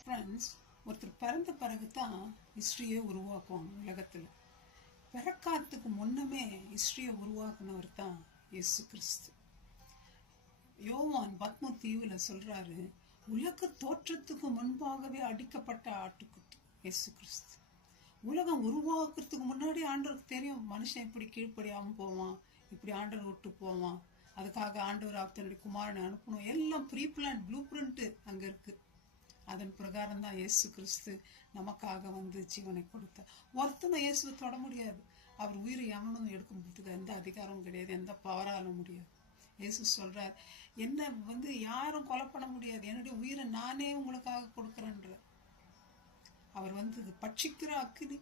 Friends, ஒருத்தர் பிறந்த பிறகு தான் ஹிஸ்ட்ரியை உருவாக்குவாங்க உலகத்தில். பிறக்காததுக்கு முன்னமே ஹிஸ்ட்ரியை உருவாக்குனவர் தான் இயேசு கிறிஸ்து. யோவான் பத்ம தீவில் சொல்றாரு, உலக தோற்றத்துக்கு முன்பாகவே அடிக்கப்பட்ட ஆட்டுக்குட்டி இயேசு கிறிஸ்து. உலகம் உருவாக்குறதுக்கு முன்னாடி ஆண்டவருக்கு தெரியும் மனுஷன் இப்படி கீழ்ப்படியாமல் போவான், இப்படி ஆண்டவர் விட்டு போவான், அதுக்காக ஆண்டவர் தன்னுடைய குமாரனை அனுப்பணும். எல்லாம் ப்ரீ பிளான் ப்ளூ பிரிண்ட் அங்க இருக்கு. அதன் பிரகாரம் தான் இயேசு கிறிஸ்து நமக்காக வந்து ஜீவனை கொடுத்தார். ஒருத்தனை இயேசுவை தொட முடியாது. அவர் உயிரை எவனும் எடுக்கும்போதுக்கு எந்த அதிகாரமும் கிடையாது, எந்த பவராலும் முடியாது. இயேசு சொல்றார், என்ன வந்து யாரும் கொலை பண்ண முடியாது, என்னுடைய உயிரை நானே உங்களுக்காக கொடுக்குறேன்ற. அவர் வந்து பட்சிக்கிற அக்கினி.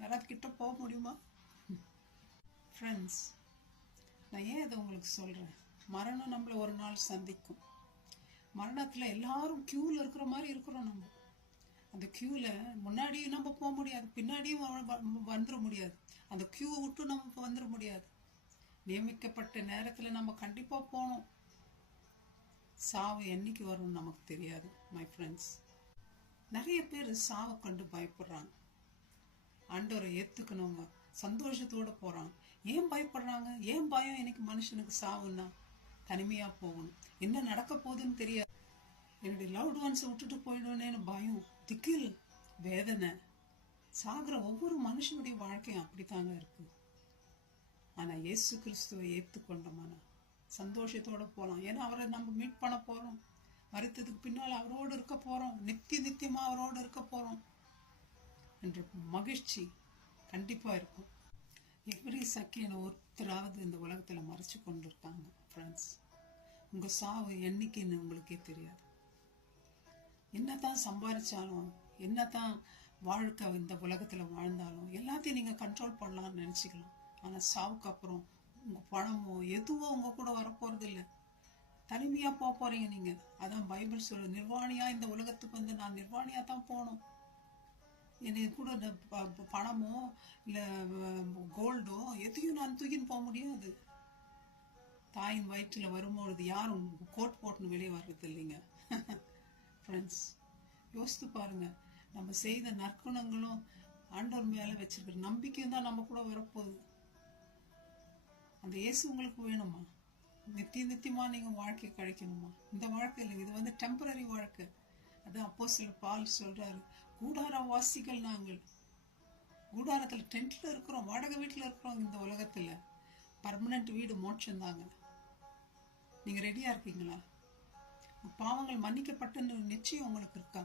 யாராவது கிட்ட போக முடியுமா? ஃப்ரெண்ட்ஸ், நான் ஏன் இதை உங்களுக்கு சொல்றேன், மரணம் நம்மளை ஒரு நாள் சந்திக்கும். மரணத்துல எல்லாரும் கியூல இருக்கிற மாதிரி இருக்கிறோம். நம்ம அந்த கியூல முன்னாடியும் நம்ம போக முடியாது, பின்னாடியும் வந்துட முடியாது. அந்த கியூவை விட்டு நம்ம வந்துட முடியாது. நியமிக்கப்பட்ட நேரத்துல நம்ம கண்டிப்பா போகணும். சாவு என்னைக்கு வரும்னு நமக்கு தெரியாது. மை ஃப்ரெண்ட்ஸ், நிறைய பேர் சாவை கண்டு பயப்படுறாங்க. ஆண்டவரை ஏத்துக்கணுங்க, சந்தோஷத்தோட போறாங்க. ஏன் பயப்படுறாங்க? ஏன் பயம்? எனக்கு மனுஷனுக்கு சாவுன்னா தனிமையா போகணும், என்ன நடக்க போகுதுன்னு தெரியாது, என்னுடைய லவ்ட் ஒன்ஸை விட்டுட்டு போயிடுவேன்னு பயம், திக்கில், வேதனை. சாகிற ஒவ்வொரு மனுஷனுடைய வாழ்க்கையும் அப்படித்தாங்க இருக்கு. ஆனா இயேசு கிறிஸ்துவை ஏற்றுக்கொண்டோம்னா சந்தோஷத்தோட போகலாம். ஏன்னா அவரை நம்ம மீட் பண்ண போறோம். மரித்ததுக்கு பின்னால் அவரோடு இருக்க போறோம், நித்தியமா அவரோடு இருக்க போறோம் என்ற மகிழ்ச்சி கண்டிப்பா இருக்கும். எவ்ரி செகண்ட் ஒருத்தராவது இந்த உலகத்துல மறைச்சு கொண்டு இருக்காங்க. ஃப்ரெண்ட்ஸ், உங்க சாவு என்னைக்குன்னு உங்களுக்கே தெரியாது. என்னதான் சம்பாதிச்சாலும், என்னதான் வாழ்க்கை இந்த உலகத்துல வாழ்ந்தாலும் எல்லாத்தையும் நீங்க கண்ட்ரோல் பண்ணலாம்னு நினைச்சுக்கலாம். ஆனா சாவுக்கு அப்புறம் உங்க பணமோ எதுவோ உங்க கூட வரப்போறது இல்லை. தனிமையா போறீங்க நீங்க. அதான் பைபிள் சொல்ற, நிர்வாணியா இந்த உலகத்துக்கு வந்து நான் நிர்வாணியா தான் போகணும். எனக்கு கூட பணமோ இல்ல கோல்டோ எதையும் நான் தூக்கின்னு போக முடியாது. தாயின் வயிற்றுல வரும்பொழுது யாரும் கோட் போட்டுன்னு வெளியே வர்றது இல்லைங்க. ஃப்ரெண்ட்ஸ், யோசித்து பாருங்க, நம்ம செய்த நற்குணங்களும் ஆண்டவர் மேல வச்சிருக்கிற நம்பிக்கையும் தான் நம்ம கூட வரப்போகுது. அந்த இயேசு உங்களுக்கு வேணுமா? நித்தியமா நீங்க வாழ்க்கை கழிக்கணுமா? இந்த வாழ்க்கை இல்லை, இது வந்து டெம்பரரி வாழ்க்கை. அதான் அப்போஸ்தலர் பவுல் சொல்றாரு, கூடார வாசிகள் நாங்கள். கூடாரத்துல டென்ட்ல இருக்கிறோம், வாடகை வீட்டுல இருக்கிறோம். இந்த உலகத்துல பர்மனன்ட் வீடு மோட்சம் தாங்க. நீங்க ரெடியா இருக்கீங்களா? பாவங்கள் மன்னிக்கப்பட்ட நிச்சயம் உங்களுக்கு இருக்கா?